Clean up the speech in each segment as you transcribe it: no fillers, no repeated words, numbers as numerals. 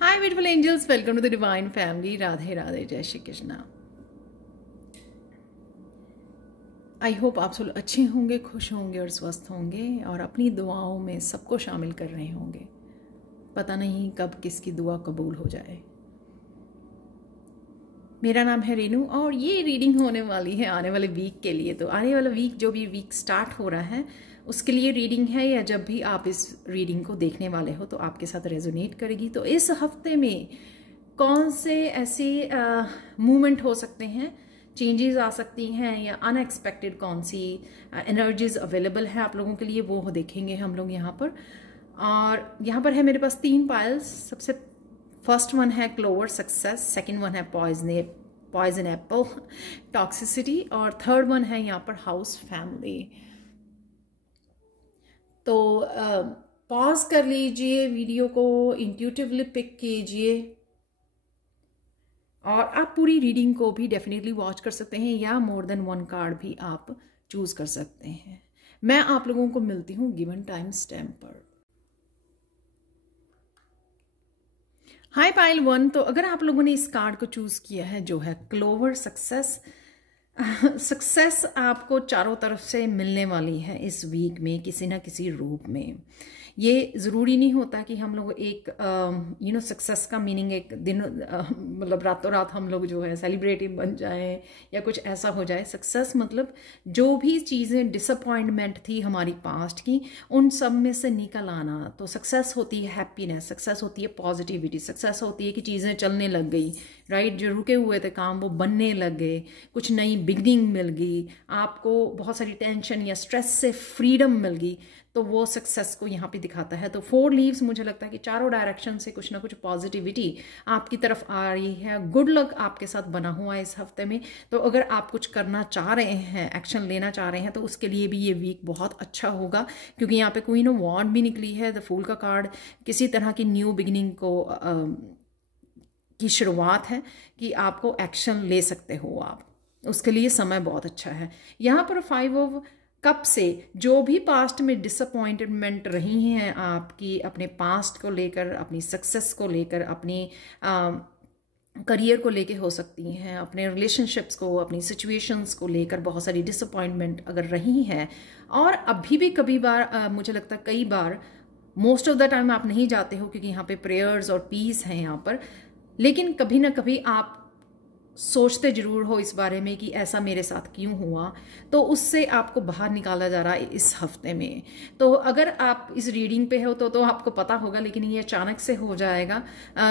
Hi beautiful angels, welcome to the divine family. Radhe Radhe, जय Shri Krishna. I hope आप सब अच्छे होंगे, खुश होंगे और स्वस्थ होंगे और अपनी दुआओं में सबको शामिल कर रहे होंगे। पता नहीं कब किसकी दुआ कबूल हो जाए। मेरा नाम है रेनू और ये रीडिंग होने वाली है आने वाले वीक के लिए। तो आने वाला वीक, जो भी वीक स्टार्ट हो रहा है, उसके लिए रीडिंग है, या जब भी आप इस रीडिंग को देखने वाले हो तो आपके साथ रेजोनेट करेगी। तो इस हफ्ते में कौन से ऐसे मूवमेंट हो सकते हैं, चेंजेस आ सकती हैं, या अनएक्सपेक्टेड कौन सी एनर्जीज अवेलेबल है आप लोगों के लिए, वो देखेंगे हम लोग यहाँ पर। और यहाँ पर है मेरे पास 3 पाइल्स। सबसे फर्स्ट वन है क्लोवर सक्सेस, सेकंड वन है पॉइजन एप्पल टॉक्सिसिटी, और थर्ड वन है यहाँ पर हाउस फैमिली। तो पॉज कर लीजिए, वीडियो को इंट्यूटिवली पिक कीजिए और आप पूरी रीडिंग को भी डेफिनेटली वॉच कर सकते हैं, या मोर देन 1 कार्ड भी आप चूज कर सकते हैं। मैं आप लोगों को मिलती हूँ गिवन टाइम स्टैम्प पर। हाय पाइल 1, तो अगर आप लोगों ने इस कार्ड को चूज किया है जो है क्लोवर सक्सेस, सक्सेस आपको चारों तरफ से मिलने वाली है इस वीक में किसी ना किसी रूप में। ये ज़रूरी नहीं होता कि हम लोग एक सक्सेस का मीनिंग एक दिन मतलब रातों रात हम लोग जो है सेलिब्रिटी बन जाएं या कुछ ऐसा हो जाए। सक्सेस मतलब जो भी चीज़ें डिसअपॉइंटमेंट थी हमारी पास्ट की, उन सब में से निकल आना। तो सक्सेस होती है हैप्पीनेस, सक्सेस होती है पॉजिटिविटी, सक्सेस होती है कि चीज़ें चलने लग गई, राइट। जो रुके हुए थे काम वो बनने लग गए, कुछ नई बिगनिंग मिल गई, आपको बहुत सारी टेंशन या स्ट्रेस से फ्रीडम मिल गई। तो वो सक्सेस को यहाँ पे दिखाता है। तो 4 लीव्स, मुझे लगता है कि चारों डायरेक्शन से कुछ ना कुछ पॉजिटिविटी आपकी तरफ आ रही है। गुड लक आपके साथ बना हुआ है इस हफ्ते में। तो अगर आप कुछ करना चाह रहे हैं, एक्शन लेना चाह रहे हैं, तो उसके लिए भी ये वीक बहुत अच्छा होगा, क्योंकि यहाँ पे क्वीन ऑफ वॉन्ड भी निकली है, द फूल का कार्ड। किसी तरह की न्यू बिगिनिंग की शुरुआत है कि आपको एक्शन ले सकते हो आप, उसके लिए समय बहुत अच्छा है। यहाँ पर 5 ऑफ कप से जो भी पास्ट में डिसअपॉइंटमेंट रही हैं आपकी, अपने पास्ट को लेकर, अपनी सक्सेस को लेकर, अपनी करियर को लेकर हो सकती हैं, अपने रिलेशनशिप्स को, अपनी सिचुएशंस को लेकर बहुत सारी डिसअपॉइंटमेंट अगर रही हैं, और अभी भी कभी बार मुझे लगता है कई बार, मोस्ट ऑफ द टाइम आप नहीं जाते हो क्योंकि यहाँ पे प्रेयर्स और पीस हैं यहाँ पर, लेकिन कभी ना कभी आप सोचते जरूर हो इस बारे में कि ऐसा मेरे साथ क्यों हुआ। तो उससे आपको बाहर निकाला जा रहा है इस हफ्ते में। तो अगर आप इस रीडिंग पे हो तो आपको पता होगा, लेकिन ये अचानक से हो जाएगा।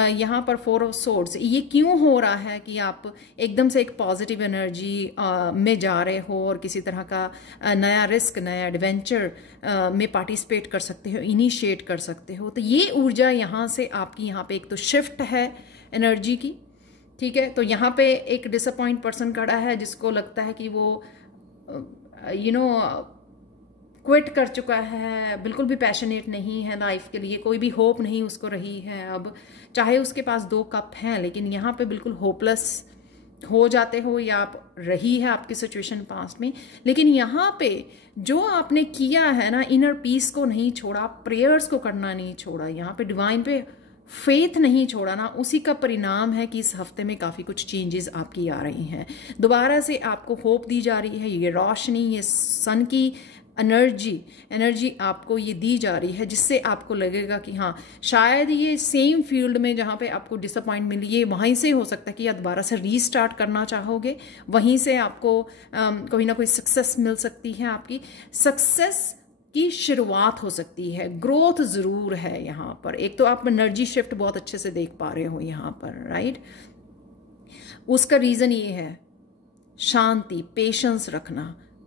यहाँ पर 4 ऑफ सोर्ड्स, ये क्यों हो रहा है कि आप एकदम से एक पॉजिटिव एनर्जी में जा रहे हो और किसी तरह का नया रिस्क, नया एडवेंचर में पार्टिसिपेट कर सकते हो, इनिशिएट कर सकते हो। तो ये ऊर्जा यहाँ से आपकी, यहाँ पे एक तो शिफ्ट है एनर्जी की, ठीक है। तो यहाँ पे एक डिसअपॉइंट पर्सन खड़ा है जिसको लगता है कि वो क्विट कर चुका है, बिल्कुल भी पैशनेट नहीं है लाइफ के लिए, कोई भी होप नहीं उसको रही है अब। चाहे उसके पास 2 कप हैं, लेकिन यहाँ पे बिल्कुल होपलेस हो जाते हो, या आप रही है आपकी सिचुएशन पास्ट में। लेकिन यहाँ पे जो आपने किया है ना, इनर पीस को नहीं छोड़ा, प्रेयर्स को करना नहीं छोड़ा, यहाँ पे डिवाइन पे फेथ नहीं छोड़ा ना, उसी का परिणाम है कि इस हफ्ते में काफ़ी कुछ चेंजेस आपकी आ रही हैं। दोबारा से आपको होप दी जा रही है, ये रोशनी, ये सन की एनर्जी आपको ये दी जा रही है, जिससे आपको लगेगा कि हाँ, शायद ये सेम फील्ड में जहाँ पे आपको डिसअपॉइंट मिली, ये वहीं से हो सकता है कि आप दोबारा से रीस्टार्ट करना चाहोगे, वहीं से आपको कोई ना कोई सक्सेस मिल सकती है। आपकी सक्सेस की शुरुआत हो सकती है, ग्रोथ जरूर है यहाँ पर। एक तो आप एनर्जी शिफ्ट बहुत अच्छे से देख पा रहे हो यहाँ पर, राइट। उसका रीजन ये है शांति, पेशेंस रखना,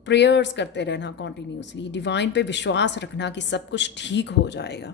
प्रेयर्स करते रहना कॉन्टिन्यूसली, डिवाइन पे विश्वास रखना कि सब कुछ ठीक हो जाएगा।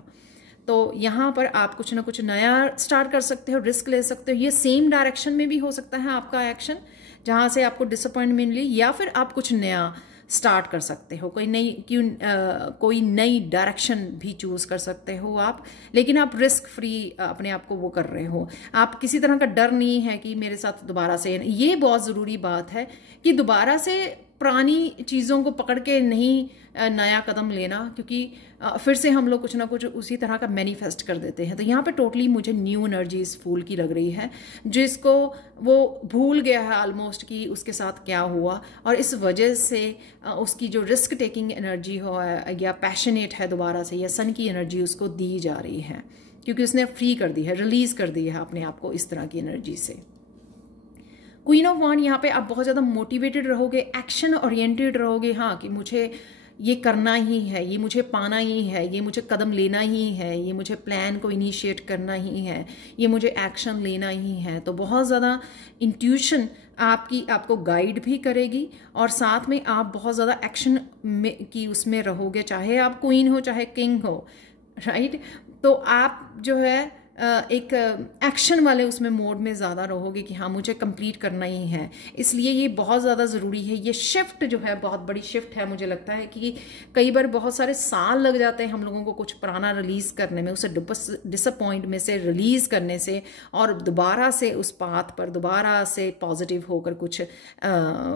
तो यहाँ पर आप कुछ ना कुछ नया स्टार्ट कर सकते हो, रिस्क ले सकते हो। ये सेम डायरेक्शन में भी हो सकता है आपका एक्शन, जहाँ से आपको डिसअपॉइंटमेंट मिली, या फिर आप कुछ नया स्टार्ट कर सकते हो, कोई नई डायरेक्शन भी चूज कर सकते हो आप। लेकिन आप रिस्क फ्री अपने आप को वो कर रहे हो, आप किसी तरह का डर नहीं है कि मेरे साथ दोबारा से। ये बहुत ज़रूरी बात है कि दोबारा से पुरानी चीज़ों को पकड़ के नहीं नया कदम लेना, क्योंकि फिर से हम लोग कुछ ना कुछ उसी तरह का मैनिफेस्ट कर देते हैं। तो यहाँ पे टोटली मुझे न्यू एनर्जी इस फूल की लग रही है, जिसको वो भूल गया है ऑलमोस्ट कि उसके साथ क्या हुआ, और इस वजह से उसकी जो रिस्क टेकिंग एनर्जी हो या पैशनेट है दोबारा से, या सन की एनर्जी उसको दी जा रही है, क्योंकि उसने फ्री कर दी है, रिलीज कर दी है अपने आप को इस तरह की एनर्जी से। क्वीन ऑफ वांड, यहाँ पे आप बहुत ज़्यादा मोटिवेटेड रहोगे, एक्शन ओरिएंटेड रहोगे। हाँ, कि मुझे ये करना ही है, ये मुझे पाना ही है, ये मुझे कदम लेना ही है, ये मुझे प्लान को इनिशिएट करना ही है, ये मुझे एक्शन लेना ही है। तो बहुत ज़्यादा इंट्यूशन आपको गाइड भी करेगी, और साथ में आप बहुत ज़्यादा एक्शन में की उसमें रहोगे, चाहे आप क्वीन हो चाहे किंग हो, राइट। तो आप जो है एक एक्शन वाले उसमें मोड में ज़्यादा रहोगे कि हाँ मुझे कंप्लीट करना ही है। इसलिए ये बहुत ज़्यादा ज़रूरी है। ये शिफ्ट जो है बहुत बड़ी शिफ्ट है। मुझे लगता है कि कई बार बहुत सारे साल लग जाते हैं हम लोगों को कुछ पुराना रिलीज़ करने में, उसे डिसअपॉइंट में से रिलीज़ करने से, और दोबारा से उस पाथ पर दोबारा से पॉजिटिव होकर कुछ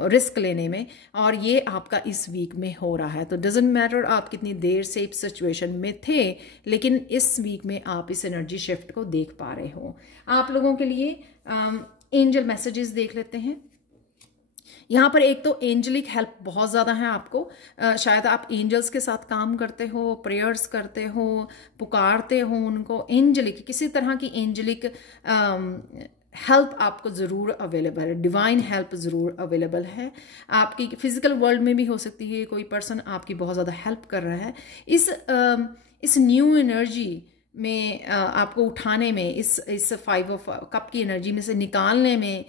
रिस्क लेने में। और ये आपका इस वीक में हो रहा है। तो डजेंट मैटर आप कितनी देर से इस सिचुएशन में थे, लेकिन इस वीक में आप इस एनर्जी शिफ्ट को देख पा रहे हो। आप लोगों के लिए एंजल मैसेजेस देख लेते हैं। यहाँ पर एक तो एंजलिक हेल्प बहुत ज़्यादा है आपको। शायद आप एंजल्स के साथ काम करते हो, प्रेयर्स करते हो, पुकारते हो उनको। एंजलिक किसी तरह की एंजलिक हेल्प आपको ज़रूर अवेलेबल है, डिवाइन हेल्प ज़रूर अवेलेबल है। आपकी फिजिकल वर्ल्ड में भी हो सकती है कोई पर्सन आपकी बहुत ज़्यादा हेल्प कर रहा है। इस न्यू एनर्जी में आपको उठाने में, इस 5 ऑफ कप की एनर्जी में से निकालने में,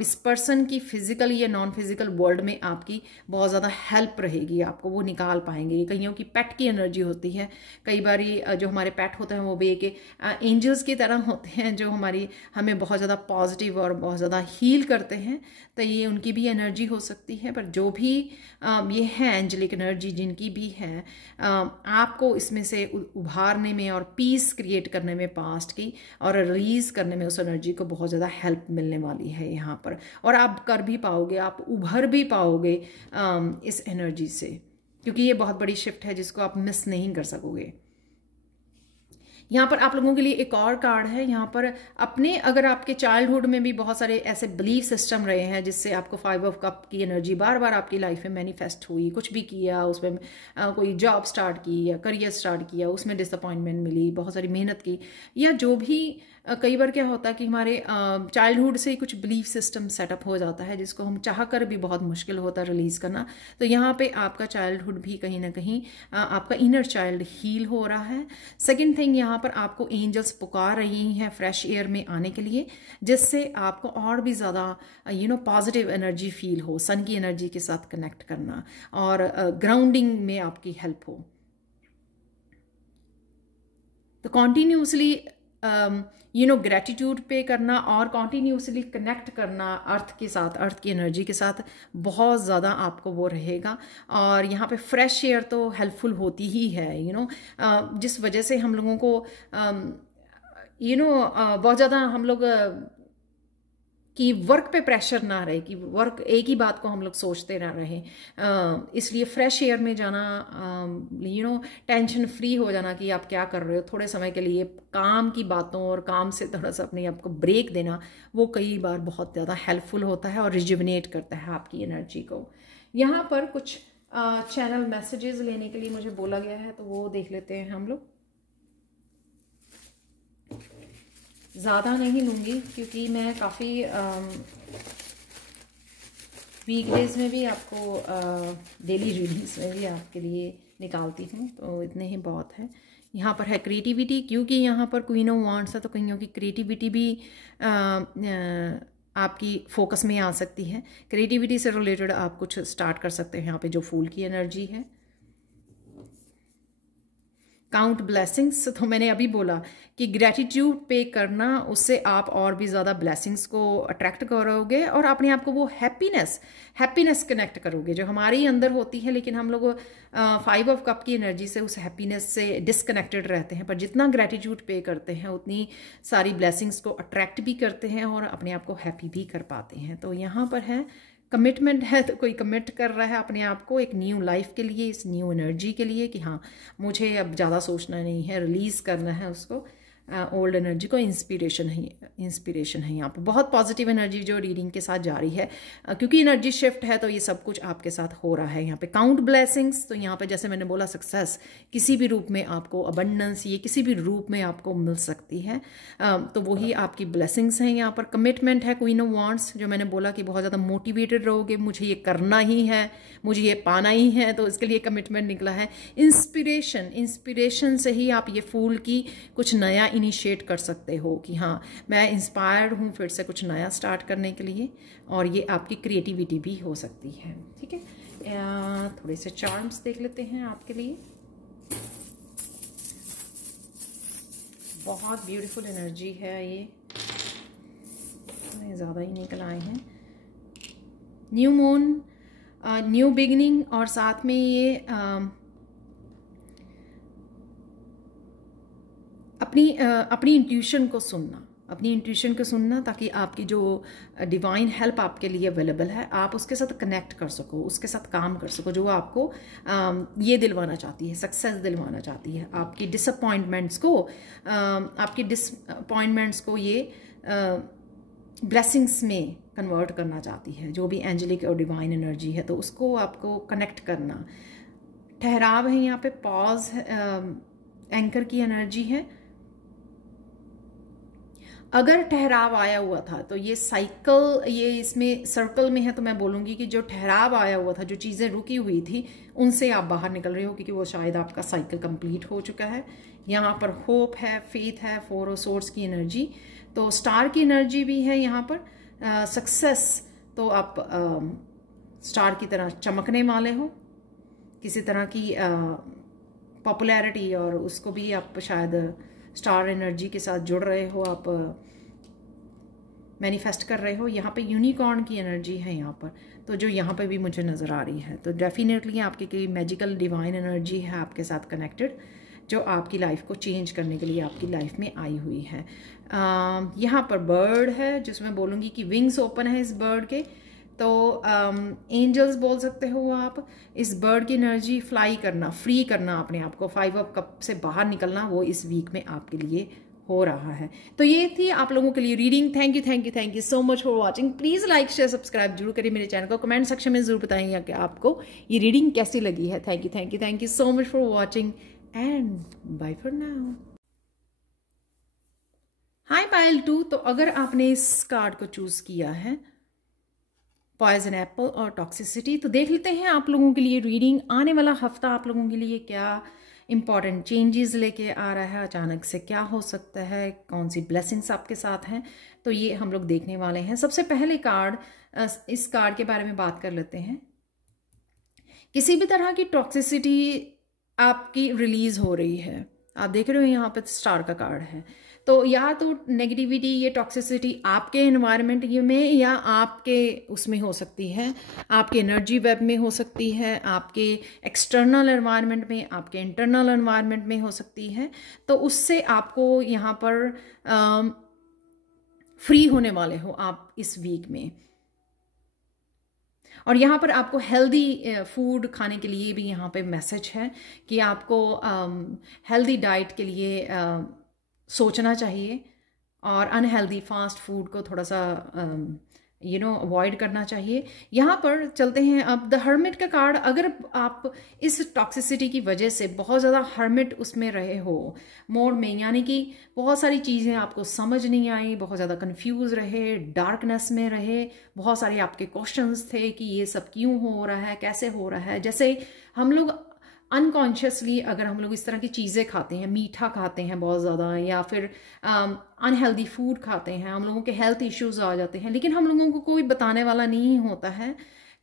इस पर्सन की फिजिकल या नॉन फिजिकल वर्ल्ड में आपकी बहुत ज़्यादा हेल्प रहेगी। आपको वो निकाल पाएंगे। कईयों की पेट की एनर्जी होती है। कई बार जो हमारे पेट होते हैं वो भी एक एंजल्स की तरह होते हैं, जो हमें बहुत ज़्यादा पॉजिटिव और बहुत ज़्यादा हील करते हैं। तो ये उनकी भी एनर्जी हो सकती है। पर जो भी ये है एंजलिक एनर्जी जिनकी भी है, आपको इसमें से उभारने में और पीस क्रिएट करने में पास्ट की, और रिलीज करने में उस एनर्जी को बहुत ज़्यादा हेल्प मिलने वाली है यहाँ पर। और आप कर भी पाओगे, आप उभर भी पाओगे इस एनर्जी से, क्योंकि ये बहुत बड़ी शिफ्ट है जिसको आप मिस नहीं कर सकोगे। यहाँ पर आप लोगों के लिए एक और कार्ड है। यहाँ पर अगर आपके चाइल्डहुड में भी बहुत सारे ऐसे बिलीफ सिस्टम रहे हैं जिससे आपको 5 ऑफ कप की एनर्जी बार बार आपकी लाइफ में मैनिफेस्ट हुई, कुछ भी किया उसमें, कोई जॉब स्टार्ट की या करियर स्टार्ट किया, उसमें डिसअपॉइंटमेंट मिली, बहुत सारी मेहनत की, या जो भी कई बार क्या होता है कि हमारे चाइल्डहुड से ही कुछ बिलीफ सिस्टम सेटअप हो जाता है जिसको हम चाह कर भी बहुत मुश्किल होता है रिलीज़ करना। तो यहाँ पे आपका चाइल्डहुड भी कहीं ना कहीं आपका इनर चाइल्ड हील हो रहा है। सेकंड थिंग, यहाँ पर आपको एंजल्स पुकार रही हैं फ्रेश एयर में आने के लिए, जिससे आपको और भी ज़्यादा पॉजिटिव एनर्जी फील हो, सन की एनर्जी के साथ कनेक्ट करना, और ग्राउंडिंग में आपकी हेल्प हो। तो कॉन्टीन्यूसली ग्रेटिट्यूड पे करना और कॉन्टीन्यूसली कनेक्ट करना अर्थ के साथ, अर्थ की एनर्जी के साथ बहुत ज़्यादा आपको वो रहेगा। और यहाँ पे फ्रेश एयर तो हेल्पफुल होती ही है, जिस वजह से हम लोगों को बहुत ज़्यादा हम लोग कि वर्क पे प्रेशर ना रहे, कि वर्क एक ही बात को हम लोग सोचते ना रहे। इसलिए फ्रेश एयर में जाना, टेंशन फ्री हो जाना कि आप क्या कर रहे हो, थोड़े समय के लिए काम की बातों और काम से थोड़ा सा अपने आप को ब्रेक देना, वो कई बार बहुत ज़्यादा हेल्पफुल होता है और रिजुविनेट करता है आपकी एनर्जी को। यहाँ पर कुछ चैनल मैसेजेस लेने के लिए मुझे बोला गया है, तो वो देख लेते हैं हम लोग। ज़्यादा नहीं लूँगी क्योंकि मैं काफ़ी वीकडेज में भी आपको डेली रीडिंग्स में भी आपके लिए निकालती हूँ, तो इतने ही बहुत है। यहाँ पर है क्रिएटिविटी, क्योंकि यहाँ पर क्वीन ऑफ वांड्स है तो कहीं की क्रिएटिविटी भी आपकी फोकस में आ सकती है। क्रिएटिविटी से रिलेटेड आप कुछ स्टार्ट कर सकते हैं यहाँ पे, जो फूल की एनर्जी है। काउंट ब्लेसिंग्स, तो मैंने अभी बोला कि ग्रेटिट्यूड पे करना, उससे आप और भी ज़्यादा ब्लेसिंग्स को अट्रैक्ट करोगे और अपने आप को वो हैप्पीनेस कनेक्ट करोगे जो हमारे अंदर होती है। लेकिन हम लोग 5 ऑफ कप की एनर्जी से, उस हैप्पीनेस से डिसकनेक्टेड रहते हैं। पर जितना ग्रेटिट्यूड पे करते हैं उतनी सारी ब्लेसिंग्स को अट्रैक्ट भी करते हैं और अपने आप को हैप्पी भी कर पाते हैं। तो यहाँ पर है कमिटमेंट है तो कोई कमिट कर रहा है अपने आप को एक न्यू लाइफ के लिए, इस न्यू एनर्जी के लिए कि हाँ मुझे अब ज़्यादा सोचना नहीं है, रिलीज़ करना है उसको, ओल्ड एनर्जी को। इंस्पिरेशन है यहाँ पर। बहुत पॉजिटिव एनर्जी जो रीडिंग के साथ जा रही है, क्योंकि एनर्जी शिफ्ट है तो ये सब कुछ आपके साथ हो रहा है। यहाँ पे काउंट ब्लेसिंग्स, तो यहाँ पे जैसे मैंने बोला सक्सेस किसी भी रूप में आपको, अबंडेंस ये किसी भी रूप में आपको मिल सकती है, तो वही आपकी ब्लेसिंग्स हैं यहाँ पर। कमिटमेंट है, क्वीन ऑफ वांड्स, जो मैंने बोला कि बहुत ज़्यादा मोटिवेटेड रहोगे, मुझे ये करना ही है, मुझे ये पाना ही है, तो इसके लिए कमिटमेंट निकला है। इंस्पिरेशन से ही आप ये फूल की कुछ नया इनिशिएट कर सकते हो कि हाँ मैं इंस्पायर्ड हूँ फिर से कुछ नया स्टार्ट करने के लिए, और ये आपकी क्रिएटिविटी भी हो सकती है। ठीक है, थोड़े से चार्म्स देख लेते हैं आपके लिए। बहुत ब्यूटीफुल एनर्जी है ये, ज़्यादा ही निकल आए हैं। न्यू मून, न्यू बिगिनिंग, और साथ में ये अपनी इंट्यूशन को सुनना, ताकि आपकी जो डिवाइन हेल्प आपके लिए अवेलेबल है आप उसके साथ कनेक्ट कर सको, उसके साथ काम कर सको, जो आपको ये दिलवाना चाहती है, सक्सेस दिलवाना चाहती है। आपकी डिसअपॉइंटमेंट्स को ये ब्लेसिंग्स में कन्वर्ट करना चाहती है, जो भी एंजेलिक और डिवाइन एनर्जी है, तो उसको आपको कनेक्ट करना। ठहराव है यहाँ पे, पॉज, एंकर की एनर्जी है। अगर ठहराव आया हुआ था तो ये साइकिल, ये इसमें सर्कल में है, तो मैं बोलूँगी कि जो ठहराव आया हुआ था, जो चीज़ें रुकी हुई थी, उनसे आप बाहर निकल रहे हो, क्योंकि वो शायद आपका साइकिल कंप्लीट हो चुका है। यहाँ पर होप है, फेथ है, 4 ऑफ सोर्ड्स की एनर्जी, तो स्टार की एनर्जी भी है यहाँ पर। सक्सेस, तो आप स्टार की तरह चमकने वाले हो, किसी तरह की पॉपुलैरिटी, और उसको भी आप शायद स्टार एनर्जी के साथ जुड़ रहे हो, आप मैनिफेस्ट कर रहे हो। यहाँ पे यूनिकॉर्न की एनर्जी है यहाँ पर, तो जो यहाँ पे भी मुझे नज़र आ रही है, तो डेफिनेटली आपकी कोई मैजिकल डिवाइन एनर्जी है आपके साथ कनेक्टेड, जो आपकी लाइफ को चेंज करने के लिए आपकी लाइफ में आई हुई है। यहाँ पर बर्ड है, जिसमें बोलूँगी कि विंग्स ओपन है इस बर्ड के, तो एंजल्स बोल सकते हो आप। इस बर्ड की एनर्जी, फ्लाई करना, फ्री करना अपने आप को, 5 ऑफ कप से बाहर निकलना, वो इस वीक में आपके लिए हो रहा है। तो ये थी आप लोगों के लिए reading. Thank you so much for watching. Please like share subscribe जरूर करिए मेरे चैनल को। कमेंट सेक्शन में जरूर बताइए कि आपको ये रीडिंग कैसी लगी है। Thank you so much for watching and bye for now. Hi Payal 2, तो अगर आपने इस कार्ड को चूज किया है, पॉइजन एप्पल और टॉक्सिसिटी, तो देख लेते हैं आप लोगों के लिए रीडिंग। आने वाला हफ्ता आप लोगों के लिए क्या इंपॉर्टेंट चेंजेस लेके आ रहा है, अचानक से क्या हो सकता है, कौन सी ब्लेसिंग्स आपके साथ हैं, तो ये हम लोग देखने वाले हैं। सबसे पहले कार्ड, इस कार्ड के बारे में बात कर लेते हैं। किसी भी तरह की टॉक्सिसिटी आपकी रिलीज हो रही है, आप देख रहे हो यहाँ पे स्टार का कार्ड है, तो या तो नेगेटिविटी, ये टॉक्सिसिटी आपके एनवायरनमेंट में या आपके उसमें हो सकती है, आपके एनर्जी वेब में हो सकती है, आपके एक्सटर्नल एनवायरनमेंट में, आपके इंटरनल एनवायरनमेंट में हो सकती है। तो उससे आपको यहाँ पर फ्री होने वाले हो आप इस वीक में। और यहाँ पर आपको हेल्दी फूड खाने के लिए भी यहाँ पे मैसेज है कि आपको हेल्दी डाइट के लिए सोचना चाहिए, और अनहेल्दी फास्ट फूड को थोड़ा सा अवॉइड करना चाहिए। यहाँ पर चलते हैं अब द हर्मिट का कार्ड। अगर आप इस टॉक्सिसिटी की वजह से बहुत ज़्यादा हर्मिट उसमें रहे हो, मोड में, यानी कि बहुत सारी चीज़ें आपको समझ नहीं आई, बहुत ज़्यादा कंफ्यूज रहे, डार्कनेस में रहे, बहुत सारे आपके क्वेश्चंस थे कि ये सब क्यों हो रहा है, कैसे हो रहा है। जैसे हम लोग अनकॉन्शियसली अगर हम लोग इस तरह की चीज़ें खाते हैं, मीठा खाते हैं बहुत ज़्यादा, या फिर अनहेल्दी फूड खाते हैं, हम लोगों के हेल्थ इश्यूज आ जाते हैं, लेकिन हम लोगों को कोई बताने वाला नहीं होता है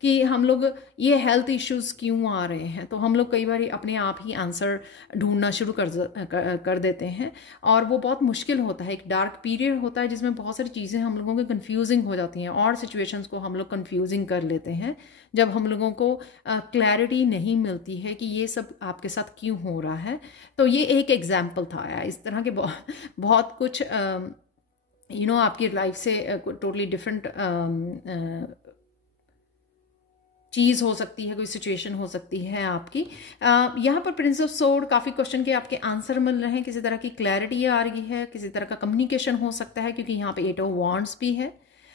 कि हम लोग ये हेल्थ इश्यूज क्यों आ रहे हैं। तो हम लोग कई बार अपने आप ही आंसर ढूंढना शुरू कर देते हैं, और वो बहुत मुश्किल होता है। एक डार्क पीरियड होता है जिसमें बहुत सारी चीज़ें हम लोगों को कंफ्यूजिंग हो जाती हैं, और सिचुएशंस को हम लोग कंफ्यूजिंग कर लेते हैं जब हम लोगों को क्लैरिटी नहीं मिलती है कि ये सब आपके साथ क्यों हो रहा है। तो ये एक एग्जाम्पल था। इस तरह के बहुत कुछ आपकी लाइफ से टोटली डिफरेंट चीज़ हो सकती है, कोई सिचुएशन हो सकती है आपकी। यहाँ पर प्रिंस ऑफ सोर्ड, काफ़ी क्वेश्चन के आपके आंसर मिल रहे हैं, किसी तरह की क्लैरिटी आ रही है, किसी तरह का कम्युनिकेशन हो सकता है, क्योंकि यहाँ पे 8 ऑफ वांड्स भी है,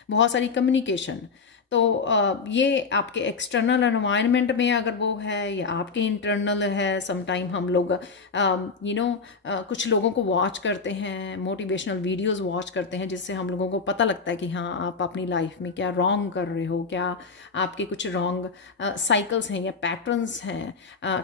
बहुत सारी कम्युनिकेशन। तो ये आपके एक्सटर्नल एनवायरनमेंट में अगर वो है या आपके इंटरनल है, समटाइम हम लोग कुछ लोगों को वॉच करते हैं, मोटिवेशनल वीडियोस वॉच करते हैं, जिससे हम लोगों को पता लगता है कि हाँ आप अपनी लाइफ में क्या रॉन्ग कर रहे हो, क्या आपके कुछ रॉन्ग साइकिल्स हैं या पैटर्न्स हैं,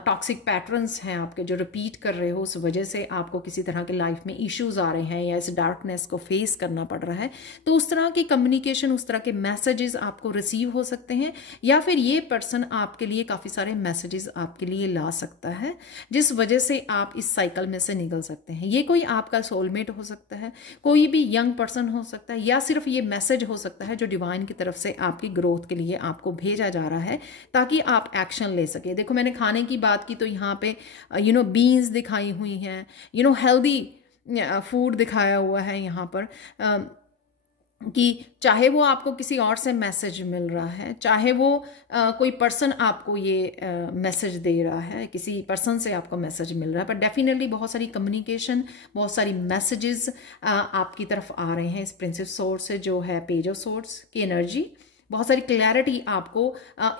टॉक्सिक पैटर्न्स हैं आपके जो रिपीट कर रहे हो, उस वजह से आपको किसी तरह के लाइफ में इश्यूज आ रहे हैं या इस डार्कनेस को फेस करना पड़ रहा है। तो उस तरह की कम्युनिकेशन, उस तरह के मैसेजेस आपको रिसीव हो सकते हैं, या फिर ये पर्सन आपके लिए काफ़ी सारे मैसेजेस आपके लिए ला सकता है, जिस वजह से आप इस साइकिल में से निकल सकते हैं। ये कोई आपका सोलमेट हो सकता है, कोई भी यंग पर्सन हो सकता है, या सिर्फ ये मैसेज हो सकता है जो डिवाइन की तरफ से आपकी ग्रोथ के लिए आपको भेजा जा रहा है, ताकि आप एक्शन ले सके। देखो मैंने खाने की बात की तो यहाँ पे बीन्स दिखाई हुई हैं, हेल्दी फूड दिखाया हुआ है यहाँ पर, कि चाहे वो आपको किसी और से मैसेज मिल रहा है, चाहे वो कोई पर्सन आपको ये मैसेज दे रहा है, किसी पर्सन से आपको मैसेज मिल रहा है, पर डेफिनेटली बहुत सारी कम्युनिकेशन, बहुत सारी मैसेजेस आपकी तरफ आ रहे हैं इस प्रिंस ऑफ सोर्ड्स से, जो है पेज ऑफ सोर्ड्स की एनर्जी। बहुत सारी क्लैरिटी आपको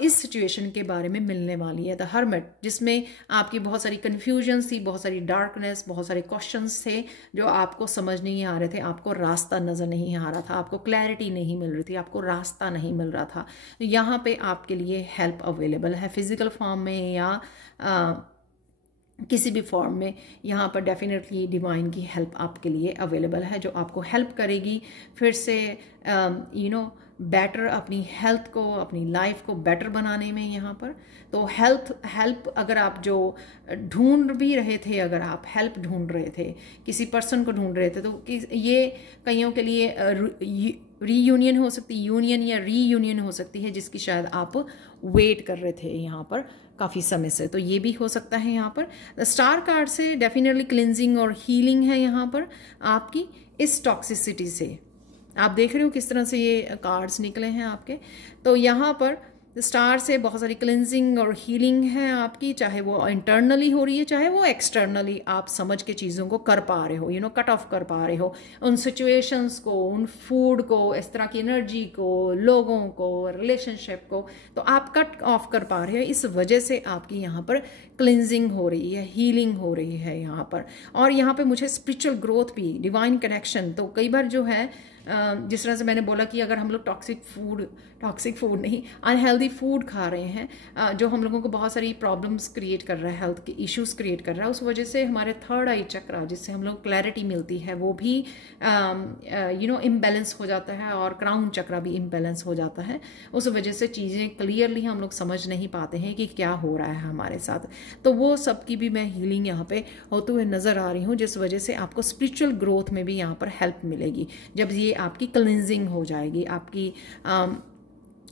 इस सिचुएशन के बारे में मिलने वाली है। द हर्मिट, जिसमें आपकी बहुत सारी कन्फ्यूजन्स थी, बहुत सारी डार्कनेस, बहुत सारे क्वेश्चंस थे जो आपको समझ नहीं आ रहे थे, आपको रास्ता नज़र नहीं आ रहा था, आपको क्लैरिटी नहीं मिल रही थी, आपको रास्ता नहीं मिल रहा था। तो यहाँ पे आपके लिए हेल्प अवेलेबल है, फिजिकल फॉर्म में या किसी भी फॉर्म में। यहाँ पर डेफिनेटली डिवाइन की हेल्प आपके लिए अवेलेबल है, जो आपको हेल्प करेगी फिर से बेटर अपनी हेल्थ को, अपनी लाइफ को बेटर बनाने में। यहाँ पर तो हेल्प अगर आप जो ढूंढ भी रहे थे, अगर आप हेल्प ढूंढ रहे थे, किसी पर्सन को ढूंढ रहे थे, तो ये कईयों के लिए रीयूनियन हो सकती है, यूनियन या रीयूनियन हो सकती है, जिसकी शायद आप वेट कर रहे थे यहाँ पर काफ़ी समय से। तो ये भी हो सकता है। यहाँ पर स्टार कार्ड से डेफिनेटली क्लिनजिंग और हीलिंग है यहाँ पर आपकी इस टॉक्सिसिटी से। आप देख रहे हो किस तरह से ये कार्ड्स निकले हैं आपके। तो यहाँ पर स्टार से बहुत सारी क्लिनजिंग और हीलिंग है आपकी, चाहे वो इंटरनली हो रही है, चाहे वो एक्सटर्नली आप समझ के चीज़ों को कर पा रहे हो, कट ऑफ कर पा रहे हो उन सिचुएशंस को, उन फूड को, इस तरह की एनर्जी को, लोगों को, रिलेशनशिप को, तो आप कट ऑफ कर पा रहे हो। इस वजह से आपकी यहाँ पर क्लिनजिंग हो रही है, हीलिंग हो रही है यहाँ पर। और यहाँ पर मुझे स्पिरिचुअल ग्रोथ भी, डिवाइन कनेक्शन। तो कई बार जो है जिस तरह से मैंने बोला कि अगर हम लोग टॉक्सिक फूड नहीं, अनहेल्दी फूड खा रहे हैं, जो हम लोगों को बहुत सारी प्रॉब्लम्स क्रिएट कर रहा है, हेल्थ के इश्यूज क्रिएट कर रहा है, उस वजह से हमारे थर्ड आई चक्रा, जिससे हम लोग क्लैरिटी मिलती है, वो भी इम्बैलेंस हो जाता है, और क्राउन चक्रा भी इम्बैलेंस हो जाता है। उस वजह से चीज़ें क्लियरली हम लोग समझ नहीं पाते हैं कि क्या हो रहा है हमारे साथ। तो वो सब की भी मैं हीलिंग यहाँ पे होते हुए नज़र आ रही हूँ, जिस वजह से आपको स्पिरिचुअल ग्रोथ में भी यहाँ पर हेल्प मिलेगी, जब ये आपकी क्लिनजिंग हो जाएगी आपकी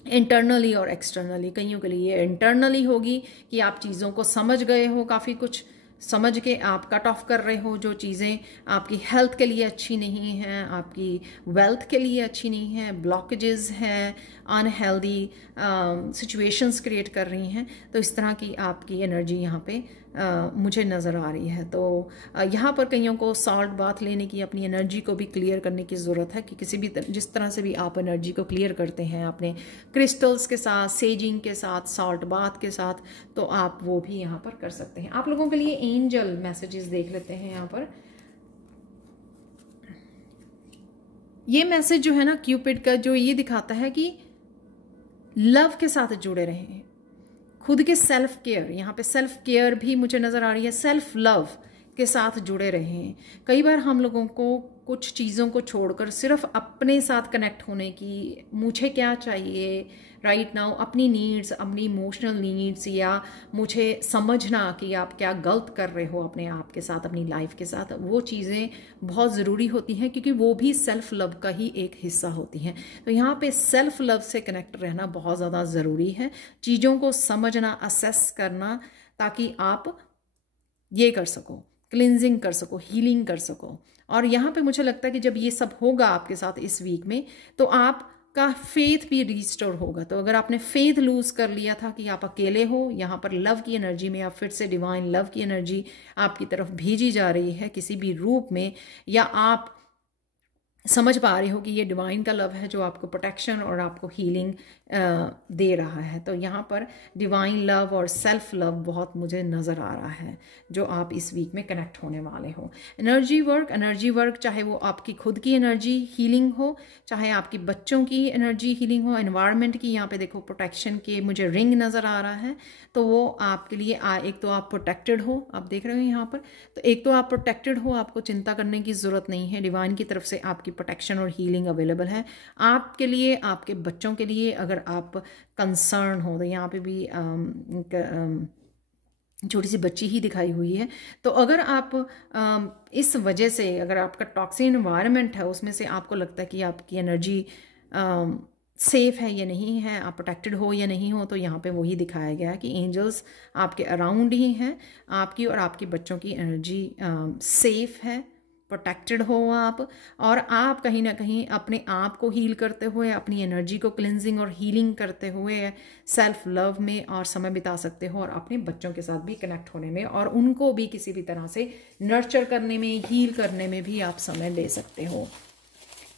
इंटरनली और एक्सटर्नली। कईयों के लिए इंटरनली होगी कि आप चीज़ों को समझ गए हो, काफ़ी कुछ समझ के आप कट ऑफ कर रहे हो जो चीज़ें आपकी हेल्थ के लिए अच्छी नहीं हैं, आपकी वेल्थ के लिए अच्छी नहीं हैं, ब्लॉकेजेस हैं, अनहेल्दी सिचुएशंस क्रिएट कर रही हैं। तो इस तरह की आपकी एनर्जी यहाँ पे मुझे नज़र आ रही है। तो यहाँ पर कईयों को सॉल्ट बाथ लेने की, अपनी एनर्जी को भी क्लियर करने की ज़रूरत है, कि किसी भी जिस तरह से भी आप एनर्जी को क्लियर करते हैं अपने क्रिस्टल्स के साथ, सेजिंग के साथ, सॉल्ट बाथ के साथ, तो आप वो भी यहाँ पर कर सकते हैं। आप लोगों के लिए एंजल मैसेजेस देख लेते हैं। यहाँ पर ये मैसेज जो है ना क्यूपिड का, जो ये दिखाता है कि लव के साथ जुड़े रहें, खुद के सेल्फ केयर, यहाँ पे सेल्फ केयर भी मुझे नज़र आ रही है, सेल्फ लव के साथ जुड़े रहें। कई बार हम लोगों को कुछ चीज़ों को छोड़कर सिर्फ अपने साथ कनेक्ट होने की, मुझे क्या चाहिए राइट नाउ, अपनी नीड्स, अपनी इमोशनल नीड्स, या मुझे समझना कि आप क्या गलत कर रहे हो अपने आप के साथ, अपनी लाइफ के साथ, वो चीज़ें बहुत ज़रूरी होती हैं, क्योंकि वो भी सेल्फ लव का ही एक हिस्सा होती हैं। तो यहाँ पे सेल्फ लव से कनेक्ट रहना बहुत ज़्यादा ज़रूरी है, चीज़ों को समझना, असेस करना, ताकि आप ये कर सको, क्लिनजिंग कर सको, हीलिंग कर सको। और यहाँ पे मुझे लगता है कि जब ये सब होगा आपके साथ इस वीक में, तो आप आपका फेथ भी रिस्टोर होगा। तो अगर आपने फेथ लूज कर लिया था कि आप अकेले हो, यहाँ पर लव की एनर्जी में आप फिर से डिवाइन लव की एनर्जी आपकी तरफ भेजी जा रही है किसी भी रूप में, या आप समझ पा रहे हो कि ये डिवाइन का लव है जो आपको प्रोटेक्शन और आपको हीलिंग दे रहा है। तो यहाँ पर डिवाइन लव और सेल्फ लव बहुत मुझे नज़र आ रहा है जो आप इस वीक में कनेक्ट होने वाले हो। एनर्जी वर्क चाहे वो आपकी खुद की एनर्जी हीलिंग हो, चाहे आपकी बच्चों की एनर्जी हीलिंग हो, एनवायरनमेंट की, यहाँ पे देखो प्रोटेक्शन के मुझे रिंग नज़र आ रहा है। तो वो आपके लिए एक तो आप प्रोटेक्टेड हो, आप देख रहे हो यहाँ पर, तो एक तो आप प्रोटेक्टेड हो, आपको चिंता करने की ज़रूरत नहीं है, डिवाइन की तरफ से आपकी प्रोटेक्शन और हीलिंग अवेलेबल है आपके लिए, आपके बच्चों के लिए। अगर आप कंसर्न हो, तो यहाँ पे भी छोटी सी बच्ची ही दिखाई हुई है। तो अगर आप इस वजह से, अगर आपका टॉक्सिक एनवायरनमेंट है उसमें से आपको लगता है कि आपकी एनर्जी सेफ है या नहीं है, आप प्रोटेक्टेड हो या नहीं हो, तो यहाँ पे वही दिखाया गया है कि एंजल्स आपके अराउंड ही हैं, आपकी और आपके बच्चों की एनर्जी सेफ है, प्रोटेक्टेड हो आप, और आप कहीं ना कहीं अपने आप को हील करते हुए, अपनी एनर्जी को क्लिनजिंग और हीलिंग करते हुए सेल्फ लव में और समय बिता सकते हो, और अपने बच्चों के साथ भी कनेक्ट होने में और उनको भी किसी भी तरह से नर्चर करने में, हील करने में भी आप समय दे सकते हो।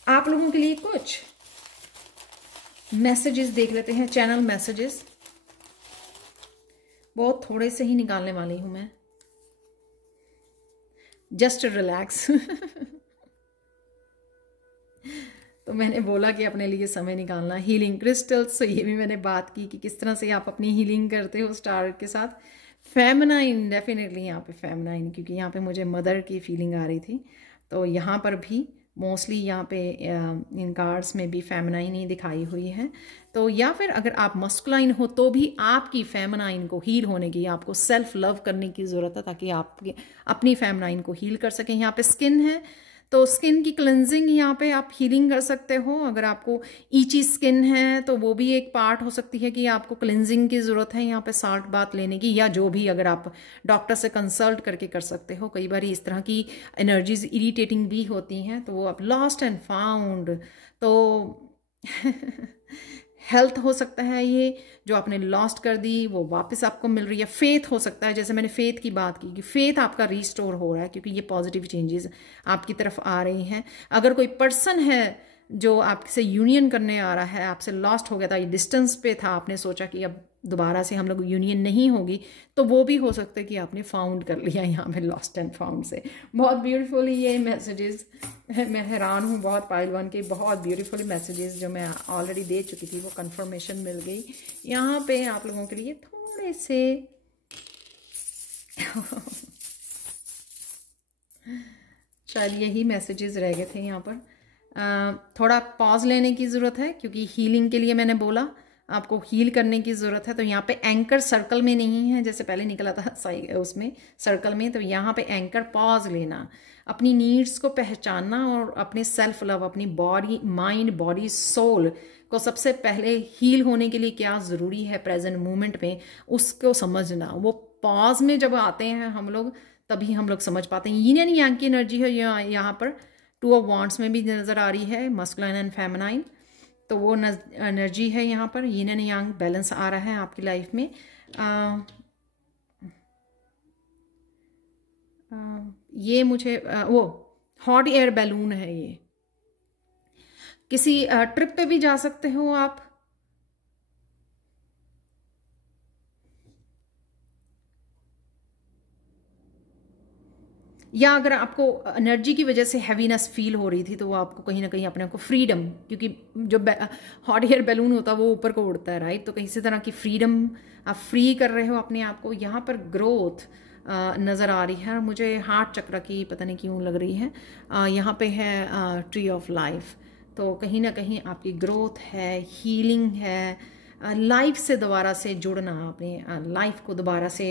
आप लोगों के लिए कुछ मैसेजेस देख लेते हैं, चैनल मैसेजेस। बहुत थोड़े से ही निकालने वाली हूं मैं, जस्ट रिलैक्स। तो मैंने बोला कि अपने लिए समय निकालना, हीलिंग क्रिस्टल्स, तो ये भी मैंने बात की कि किस तरह से आप अपनी हीलिंग करते हो स्टार के साथ। फेमिनाइन, डेफिनेटली यहाँ पे फेमिनाइन, क्योंकि यहाँ पे मुझे मदर की फीलिंग आ रही थी, तो यहाँ पर भी मोस्टली यहाँ पे इन कार्ड्स में भी फेमिनाइन ही दिखाई हुई है। तो या फिर अगर आप मस्कुलाइन हो तो भी आपकी फेमिनाइन को हील होने की, आपको सेल्फ लव करने की ज़रूरत है ताकि आप अपनी फेमिनाइन को हील कर सकें। यहाँ पे स्किन है, तो स्किन की क्लेंजिंग यहाँ पे आप हीलिंग कर सकते हो। अगर आपको ईची स्किन है तो वो भी एक पार्ट हो सकती है कि आपको क्लेंजिंग की ज़रूरत है यहाँ पे साल्ट बात लेने की, या जो भी अगर आप डॉक्टर से कंसल्ट करके कर सकते हो। कई बार इस तरह की एनर्जीज इरिटेटिंग भी होती हैं, तो वो आप लॉस्ट एंड फाउंड, तो हेल्थ हो सकता है ये जो आपने लॉस्ट कर दी वो वापस आपको मिल रही है। फेथ हो सकता है, जैसे मैंने फेथ की बात की कि फेथ आपका रिस्टोर हो रहा है क्योंकि ये पॉजिटिव चेंजेस आपकी तरफ आ रही हैं। अगर कोई पर्सन है जो आपसे यूनियन करने आ रहा है, आपसे लॉस्ट हो गया था, ये डिस्टेंस पे था, आपने सोचा कि अब दोबारा से हम लोग यूनियन नहीं होगी, तो वो भी हो सकता है कि आपने फाउंड कर लिया यहाँ पे लॉस्ट एंड फाउंड से। बहुत ब्यूटीफुली ये मैसेजेस, मैं हैरान हूँ, बहुत पाइलवान के बहुत ब्यूटीफुली मैसेजेस जो मैं ऑलरेडी दे चुकी थी वो कंफर्मेशन मिल गई। यहाँ पे आप लोगों के लिए थोड़े से शायद यही मैसेजेस रह गए थे यहाँ पर। थोड़ा पॉज लेने की ज़रूरत है क्योंकि हीलिंग के लिए मैंने बोला आपको हील करने की ज़रूरत है। तो यहाँ पे एंकर सर्कल में नहीं है जैसे पहले निकला था उसमें सर्कल में, तो यहाँ पे एंकर पॉज लेना, अपनी नीड्स को पहचानना और अपने सेल्फ लव, अपनी बॉडी, माइंड, बॉडी, सोल को सबसे पहले हील होने के लिए क्या ज़रूरी है प्रेजेंट मोमेंट में, उसको समझना। वो पॉज में जब आते हैं हम लोग तभी हम लोग समझ पाते हैं। यिन एंड यांग की एनर्जी है यहाँ पर, टू ऑफ वॉन्ड्स में भी नज़र आ रही है, मस्कुलाइन एंड फेमिनाइन, तो वो एनर्जी है यहाँ पर। यिन एंड यांग बैलेंस आ रहा है आपकी लाइफ में। ये मुझे वो हॉट एयर बैलून है, ये किसी ट्रिप पे भी जा सकते हो आप, या अगर आपको एनर्जी की वजह से हैवीनेस फील हो रही थी तो वो आपको कहीं ना कहीं अपने आप को फ्रीडम, क्योंकि जो हॉट एयर बैलून होता है वो ऊपर को उड़ता है, राइट, तो किसी तरह की फ्रीडम आप फ्री कर रहे हो अपने आप को। यहाँ पर ग्रोथ नज़र आ रही है और मुझे हार्ट चक्र की पता नहीं क्यों लग रही है। यहाँ पे है ट्री ऑफ लाइफ, तो कहीं ना कहीं आपकी ग्रोथ है, हीलिंग है, लाइफ से दोबारा से जुड़ना, अपने लाइफ को दोबारा से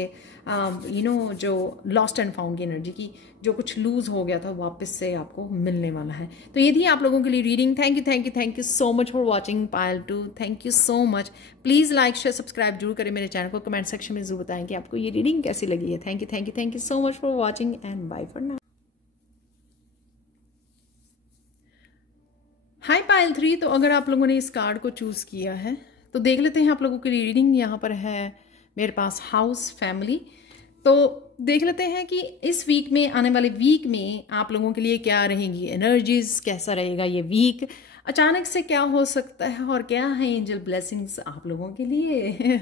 जो लॉस्ट एंड फाउंड की एनर्जी की जो कुछ लूज हो गया था वापस से आपको मिलने वाला है। तो ये थी आप लोगों के लिए reading. Thank you so much for watching Payal 2। Thank you so much. Please like share subscribe जरूर करें मेरे चैनल को, कमेंट सेक्शन में जरूर बताएं कि आपको ये रीडिंग कैसी लगी है। Thank you so much for watching and bye for now. High pile 3, तो अगर आप लोगों ने इस कार्ड को चूज़ किया है तो देख लेते हैं आप लोगों की रीडिंग। यहाँ पर है मेरे पास हाउस, फैमिली। तो देख लेते हैं कि इस वीक में, आने वाले वीक में आप लोगों के लिए क्या रहेंगी एनर्जीज, कैसा रहेगा ये वीक, अचानक से क्या हो सकता है और क्या है एंजल ब्लेसिंग्स आप लोगों के लिए।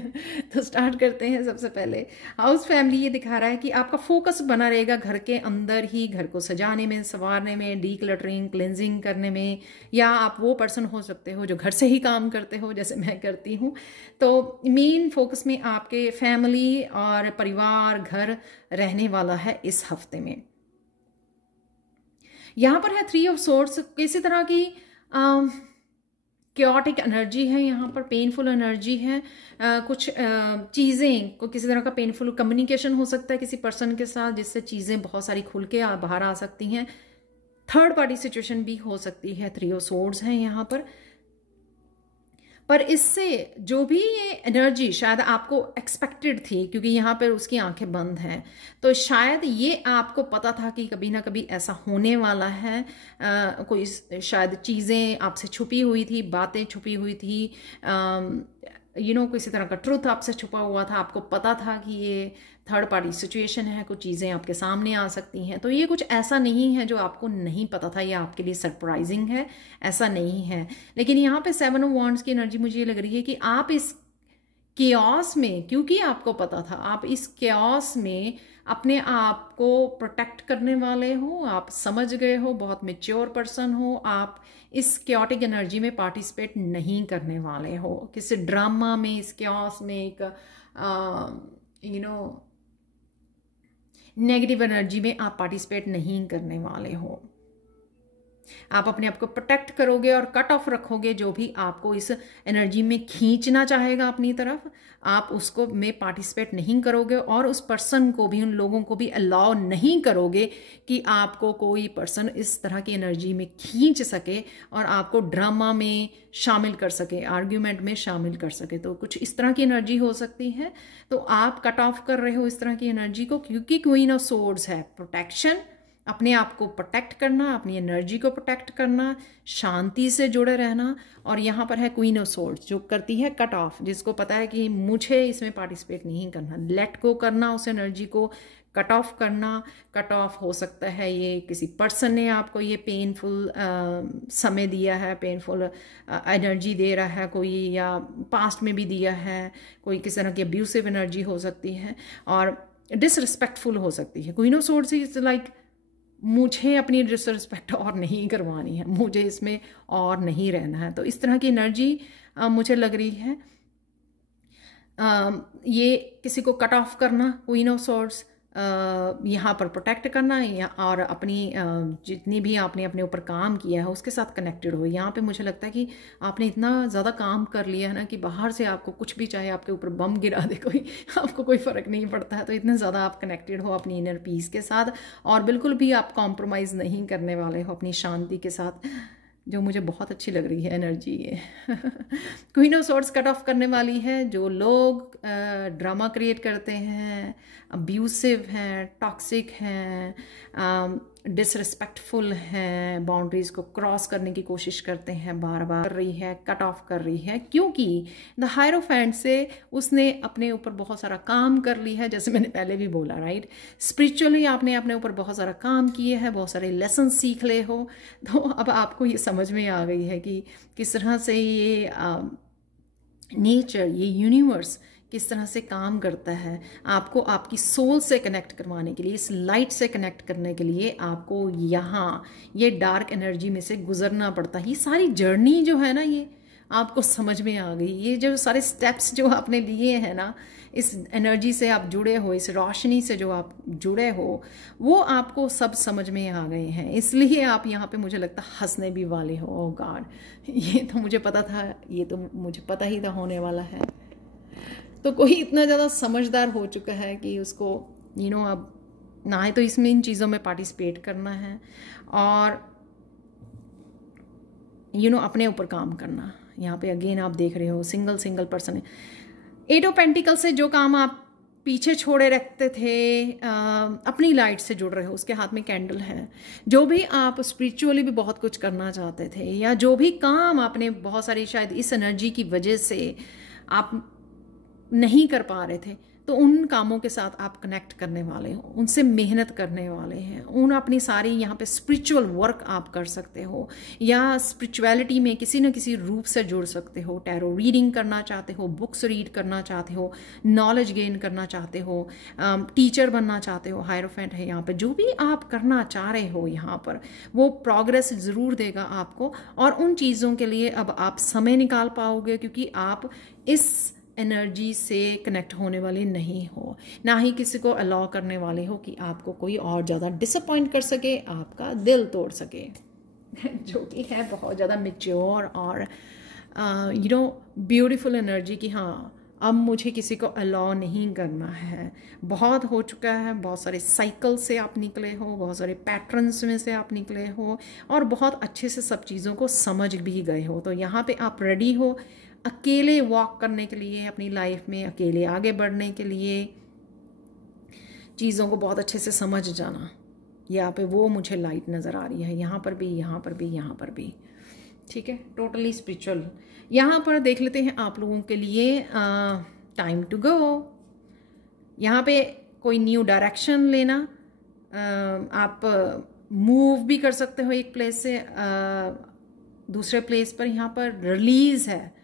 तो स्टार्ट करते हैं। सबसे पहले हाउस फैमिली ये दिखा रहा है कि आपका फोकस बना रहेगा घर के अंदर ही, घर को सजाने में, संवारने में, डीक्लटरिंग, क्लेंजिंग करने में। या आप वो पर्सन हो सकते हो जो घर से ही काम करते हो, जैसे मैं करती हूँ। तो मेन फोकस में आपके फैमिली और परिवार, घर रहने वाला है इस हफ्ते में। यहाँ पर है 3 ऑफ सोर्ड्स। किसी तरह की क्योटिक एनर्जी है यहाँ पर, पेनफुल एनर्जी है। कुछ चीज़ें को, किसी तरह का पेनफुल कम्युनिकेशन हो सकता है किसी पर्सन के साथ, जिससे चीज़ें बहुत सारी खुल के बाहर आ सकती हैं। थर्ड पार्टी सिचुएशन भी हो सकती है। 3 ऑफ सोर्ड्स हैं यहाँ पर इससे जो भी ये एनर्जी शायद आपको एक्सपेक्टेड थी, क्योंकि यहाँ पर उसकी आंखें बंद हैं, तो शायद ये आपको पता था कि कभी ना कभी ऐसा होने वाला है। कोई शायद चीज़ें आपसे छुपी हुई थी, बातें छुपी हुई थी, किसी तरह का ट्रुथ आपसे छुपा हुआ था। आपको पता था कि ये थर्ड पार्टी सिचुएशन है, कुछ चीज़ें आपके सामने आ सकती हैं। तो ये कुछ ऐसा नहीं है जो आपको नहीं पता था या आपके लिए सरप्राइजिंग है, ऐसा नहीं है। लेकिन यहाँ पे 7 ऑफ वॉन्ड्स की एनर्जी मुझे लग रही है कि आप इस केओस में, क्योंकि आपको पता था, आप इस केओस में अपने आप को प्रोटेक्ट करने वाले हो। आप समझ गए हो, बहुत मैच्योर पर्सन हो। आप इस क्योटिक एनर्जी में पार्टिसिपेट नहीं करने वाले हो। किसी ड्रामा में, इस केओस में, एक नेगेटिव एनर्जी में आप पार्टिसिपेट नहीं करने वाले हो। आप अपने आप को प्रोटेक्ट करोगे और कट ऑफ रखोगे। जो भी आपको इस एनर्जी में खींचना चाहेगा अपनी तरफ, आप उसको में पार्टिसिपेट नहीं करोगे, और उस पर्सन को भी, उन लोगों को भी अलाउ नहीं करोगे कि आपको कोई पर्सन इस तरह की एनर्जी में खींच सके और आपको ड्रामा में शामिल कर सके, आर्ग्यूमेंट में शामिल कर सके। तो कुछ इस तरह की एनर्जी हो सकती है। तो आप कट ऑफ कर रहे हो इस तरह की एनर्जी को, क्योंकि क्वीन ऑफ सोर्ड्स है प्रोटेक्शन, अपने आप को प्रोटेक्ट करना, अपनी एनर्जी को प्रोटेक्ट करना, शांति से जुड़े रहना। और यहाँ पर है क्वीन ऑफ सोर्ड्स जो करती है कट ऑफ, जिसको पता है कि मुझे इसमें पार्टिसिपेट नहीं करना, लेट गो करना, उस एनर्जी को कट ऑफ करना। कट ऑफ हो सकता है ये किसी पर्सन ने आपको ये पेनफुल समय दिया है, पेनफुल एनर्जी दे रहा है कोई, या पास्ट में भी दिया है कोई। किसी तरह की अब्यूसिव एनर्जी हो सकती है और डिसरिस्पेक्टफुल हो सकती है। Queen of swords is like, मुझे अपनी डिसरिस्पेक्ट और नहीं करवानी है, मुझे इसमें और नहीं रहना है। तो इस तरह की एनर्जी मुझे लग रही है। ये किसी को कट ऑफ करना, क्वीन ऑफ सोर्ड्स, यहाँ पर प्रोटेक्ट करना, और अपनी जितनी भी आपने अपने ऊपर काम किया है उसके साथ कनेक्टेड हो। यहाँ पे मुझे लगता है कि आपने इतना ज़्यादा काम कर लिया है ना कि बाहर से आपको कुछ भी, चाहे आपके ऊपर बम गिरा दे कोई, आपको कोई फ़र्क नहीं पड़ता है। तो इतने ज़्यादा आप कनेक्टेड हो अपनी इनर पीस के साथ, और बिल्कुल भी आप कॉम्प्रोमाइज़ नहीं करने वाले हो अपनी शांति के साथ, जो मुझे बहुत अच्छी लग रही है एनर्जी ये। Queen of swords cut off करने वाली है जो लोग ड्रामा क्रिएट करते हैं, अब्यूसिव हैं, टॉक्सिक हैं, डिसरिस्पेक्टफुल हैं, बाउंड्रीज को क्रॉस करने की कोशिश करते हैं, बार बार कर रही है, कट ऑफ कर रही है, क्योंकि द हायरोफेंट से उसने अपने ऊपर बहुत सारा काम कर लिया है। जैसे मैंने पहले भी बोला, राइट, स्पिरिचुअली आपने अपने ऊपर बहुत सारा काम किए हैं, बहुत सारे लेसन सीख ले हो। तो अब आपको ये समझ में आ गई है कि किस तरह से ये नेचर, ये यूनिवर्स किस तरह से काम करता है। आपको आपकी सोल से कनेक्ट करवाने के लिए, इस लाइट से कनेक्ट करने के लिए आपको यहाँ ये डार्क एनर्जी में से गुजरना पड़ता है। ये सारी जर्नी जो है ना, ये आपको समझ में आ गई। ये जो सारे स्टेप्स जो आपने लिए हैं ना, इस एनर्जी से आप जुड़े हो, इस रोशनी से जो आप जुड़े हो, वो आपको सब समझ में आ गए हैं। इसलिए आप यहाँ पे मुझे लगता है हंसने भी वाले हो। ओह गॉड, ये तो मुझे पता था, ये तो मुझे पता ही था होने वाला है। तो कोई इतना ज़्यादा समझदार हो चुका है कि उसको अब ना ही तो इसमें इन चीज़ों में पार्टिसिपेट करना है, और अपने ऊपर काम करना। यहाँ पे अगेन आप देख रहे हो सिंगल पर्सन है। 8 ऑफ पेंटिकल से जो काम आप पीछे छोड़े रखते थे, अपनी लाइट से जुड़ रहे हो, उसके हाथ में कैंडल है। जो भी आप स्पिरिचुअली भी बहुत कुछ करना चाहते थे, या जो भी काम आपने बहुत सारी शायद इस एनर्जी की वजह से आप नहीं कर पा रहे थे, तो उन कामों के साथ आप कनेक्ट करने वाले हो, उनसे मेहनत करने वाले हैं। उन अपनी सारी यहाँ पे स्पिरिचुअल वर्क आप कर सकते हो, या स्पिरिचुअलिटी में किसी न किसी रूप से जुड़ सकते हो। टैरो रीडिंग करना चाहते हो, बुक्स रीड करना चाहते हो, नॉलेज गेन करना चाहते हो, टीचर बनना चाहते हो, हायरोफेंट है यहाँ पर। जो भी आप करना चाह रहे हो यहाँ पर, वो प्रोग्रेस ज़रूर देगा आपको। और उन चीज़ों के लिए अब आप समय निकाल पाओगे, क्योंकि आप इस एनर्जी से कनेक्ट होने वाले नहीं हो, ना ही किसी को अलाउ करने वाले हो कि आपको कोई और ज़्यादा डिसअपॉइंट कर सके, आपका दिल तोड़ सके जो कि है बहुत ज़्यादा मैच्योर और ब्यूटीफुल एनर्जी की। हाँ, अब मुझे किसी को अलाउ नहीं करना है, बहुत हो चुका है। बहुत सारे साइकिल से आप निकले हो, बहुत सारे पैटर्न्स में से आप निकले हो, और बहुत अच्छे से सब चीज़ों को समझ भी गए हो। तो यहाँ पे आप रेडी हो अकेले वॉक करने के लिए, अपनी लाइफ में अकेले आगे बढ़ने के लिए, चीज़ों को बहुत अच्छे से समझ जाना। यहाँ पे वो मुझे लाइट नज़र आ रही है, यहाँ पर भी, यहाँ पर भी, यहाँ पर भी। ठीक है, टोटली स्पिरिचुअल। यहाँ पर देख लेते हैं आप लोगों के लिए टाइम टू गो। यहाँ पे कोई न्यू डायरेक्शन लेना, आप मूव भी कर सकते हो एक प्लेस से दूसरे प्लेस पर। यहाँ पर रिलीज़ है,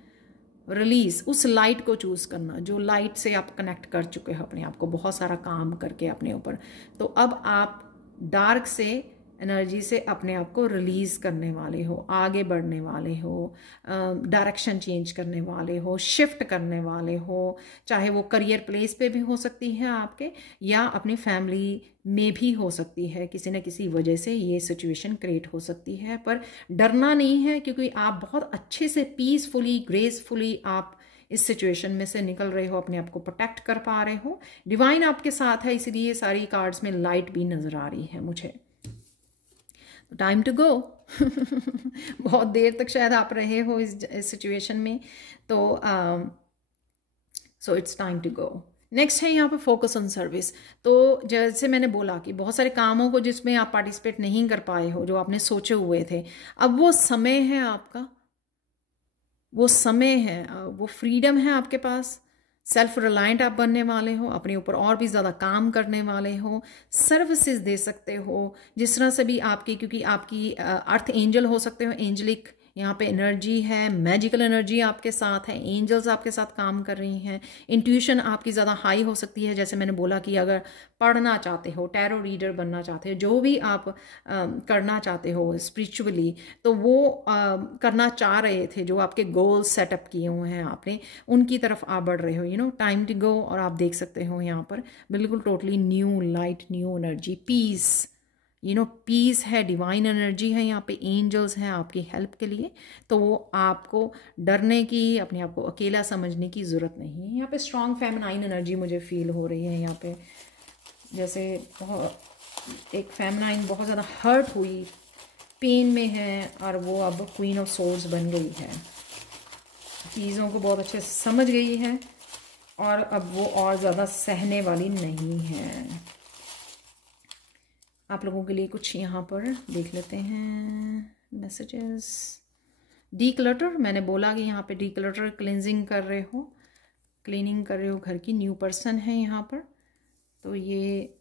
रिलीज, उस लाइट को चूज़ करना जो लाइट से आप कनेक्ट कर चुके हो अपने आप को, बहुत सारा काम करके अपने ऊपर। तो अब आप डार्क से एनर्जी से अपने आप को रिलीज़ करने वाले हो, आगे बढ़ने वाले हो, डायरेक्शन चेंज करने वाले हो, शिफ्ट करने वाले हो। चाहे वो करियर प्लेस पे भी हो सकती है आपके, या अपनी फैमिली में भी हो सकती है। किसी न किसी वजह से ये सिचुएशन क्रिएट हो सकती है, पर डरना नहीं है, क्योंकि आप बहुत अच्छे से पीसफुली, ग्रेसफुली आप इस सिचुएशन में से निकल रहे हो, अपने आप को प्रोटेक्ट कर पा रहे हो। डिवाइन आपके साथ है, इसलिए सारी कार्ड्स में लाइट भी नज़र आ रही है मुझे। टाइम टू गो बहुत देर तक शायद आप रहे हो इस सिचुएशन में, तो so it's time to go. Next है यहाँ पे फोकस ऑन सर्विस। तो जैसे मैंने बोला कि बहुत सारे कामों को जिसमें आप पार्टिसिपेट नहीं कर पाए हो, जो आपने सोचे हुए थे, अब वो समय है आपका, वो समय है, वो फ्रीडम है आपके पास। सेल्फ रिलायंट आप बनने वाले हो, अपने ऊपर और भी ज़्यादा काम करने वाले हो, सर्विसेज दे सकते हो जिस तरह से भी आपकी, क्योंकि आपकी अर्थ एंजल हो सकते हो, एंजलिक यहाँ पे एनर्जी है, मैजिकल एनर्जी आपके साथ है, एंजल्स आपके साथ काम कर रही हैं। इंट्यूशन आपकी ज़्यादा हाई हो सकती है, जैसे मैंने बोला कि अगर पढ़ना चाहते हो, टैरो रीडर बनना चाहते हो, जो भी आप करना चाहते हो स्पिरिचुअली, तो वो करना चाह रहे थे, जो आपके गोल्स सेटअप किए हुए हैं आपने, उनकी तरफ आप बढ़ रहे हो। Time to go. और आप देख सकते हो यहाँ पर बिल्कुल totally new light, new energy, peace, peace है, डिवाइन एनर्जी है, यहाँ पे एंजल्स हैं आपकी हेल्प के लिए। तो वो आपको डरने की, अपने आप को अकेला समझने की ज़रूरत नहीं है। यहाँ पे स्ट्रॉन्ग फेमिनाइन एनर्जी मुझे फील हो रही है। यहाँ पे जैसे एक फेमिनाइन बहुत ज़्यादा हर्ट हुई, पेन में है, और वो अब क्वीन ऑफ सोर्ड्स बन गई है, चीज़ों को बहुत अच्छे से समझ गई है, और अब वो और ज़्यादा सहने वाली नहीं है। आप लोगों के लिए कुछ यहाँ पर देख लेते हैं मैसेजेस। डीक्लटर, मैंने बोला कि यहाँ पे डीक्लटर, क्लींजिंग कर रहे हो, क्लीनिंग कर रहे हो घर की। न्यू पर्सन है यहाँ पर, तो ये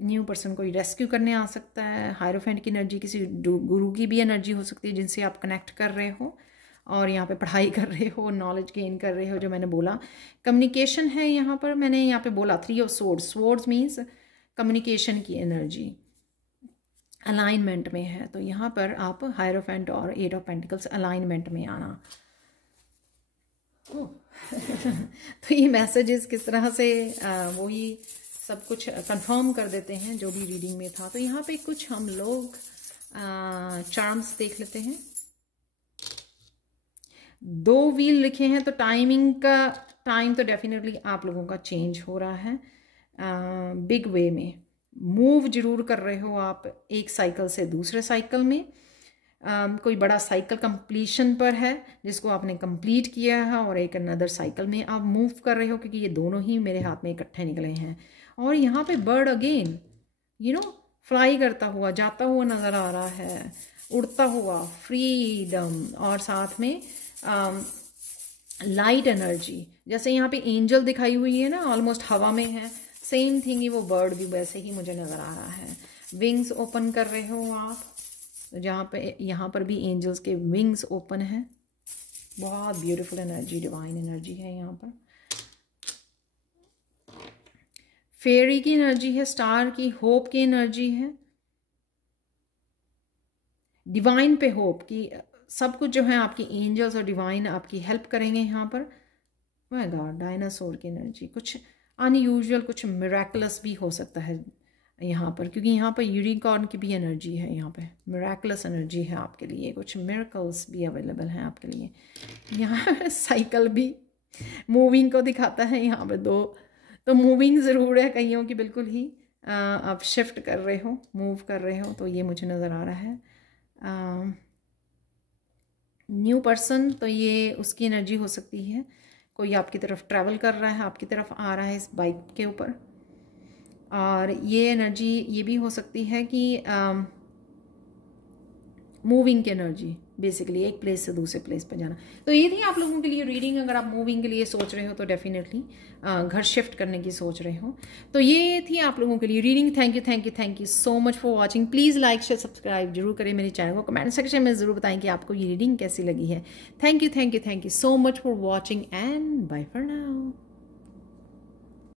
न्यू पर्सन कोई रेस्क्यू करने आ सकता है। हायरोफेंट की एनर्जी, किसी गुरु की भी एनर्जी हो सकती है जिनसे आप कनेक्ट कर रहे हो, और यहाँ पे पढ़ाई कर रहे हो, नॉलेज गेन कर रहे हो, जो मैंने बोला। कम्युनिकेशन है यहाँ पर, मैंने यहाँ पे बोला 3 of swords. Swords means communication की एनर्जी अलाइनमेंट में है, तो यहाँ पर आप हायरोफेंट और 8 ऑफ पेंटिकल्स अलाइनमेंट में आना। तो ये मैसेजेस किस तरह से वही सब कुछ कंफर्म कर देते हैं जो भी रीडिंग में था। तो यहाँ पे कुछ हम लोग चार्म्स देख लेते हैं। 2 व्हील लिखे हैं, तो टाइमिंग का टाइम तो डेफिनेटली आप लोगों का चेंज हो रहा है, बिग वे में मूव जरूर कर रहे हो आप, एक साइकिल से दूसरे साइकिल में। कोई बड़ा साइकिल कंप्लीशन पर है जिसको आपने कंप्लीट किया है और एक अनदर साइकिल में आप मूव कर रहे हो, क्योंकि ये दोनों ही मेरे हाथ में इकट्ठे निकले हैं। और यहाँ पे बर्ड अगेन फ्लाई करता हुआ जाता हुआ नज़र आ रहा है, उड़ता हुआ, फ्रीडम, और साथ में लाइट एनर्जी। जैसे यहाँ पे एंजल दिखाई हुई है ना, ऑलमोस्ट हवा में है, सेम थिंग ही वो बर्ड भी वैसे ही मुझे नज़र आ रहा है। विंग्स ओपन कर रहे हो आप, जहाँ पे यहाँ पर भी एंजल्स के विंग्स ओपन हैं। बहुत ब्यूटीफुल एनर्जी, डिवाइन एनर्जी है यहाँ पर। फेरी की एनर्जी है, स्टार की, होप की एनर्जी है, डिवाइन पे होप की सब कुछ जो है आपकी एंजल्स और डिवाइन आपकी हेल्प करेंगे यहाँ पर। माय गॉड, डायनासोर की एनर्जी, कुछ अनयूजुअल, कुछ मिरेकुलस भी हो सकता है यहाँ पर, क्योंकि यहाँ पर यूनिकॉर्न की भी एनर्जी है। यहाँ पे मिरेकुलस एनर्जी है आपके लिए, कुछ मिरेकल्स भी अवेलेबल हैं आपके लिए। यहाँ साइकिल भी मूविंग को दिखाता है यहाँ पे दो, तो मूविंग ज़रूर है कईयों की, बिल्कुल ही आप शिफ्ट कर रहे हो, मूव कर रहे हो, तो ये मुझे नज़र आ रहा है। न्यू पर्सन, तो ये उसकी एनर्जी हो सकती है, कोई आपकी तरफ ट्रैवल कर रहा है, आपकी तरफ आ रहा है इस बाइक के ऊपर। और ये एनर्जी ये भी हो सकती है कि मूविंग की एनर्जी, बेसिकली एक प्लेस से दूसरे प्लेस पर जाना। तो ये थी आप लोगों के लिए रीडिंग। अगर आप मूविंग के लिए सोच रहे हो तो डेफिनेटली घर शिफ्ट करने की सोच रहे हो, तो ये थी आप लोगों के लिए reading. Thank you so much for watching. Please like share subscribe जरूर करें मेरे चैनल को, कमेंट सेक्शन में ज़रूर बताएं कि आपको ये रीडिंग कैसी लगी है। Thank you so much for watching and bye for now.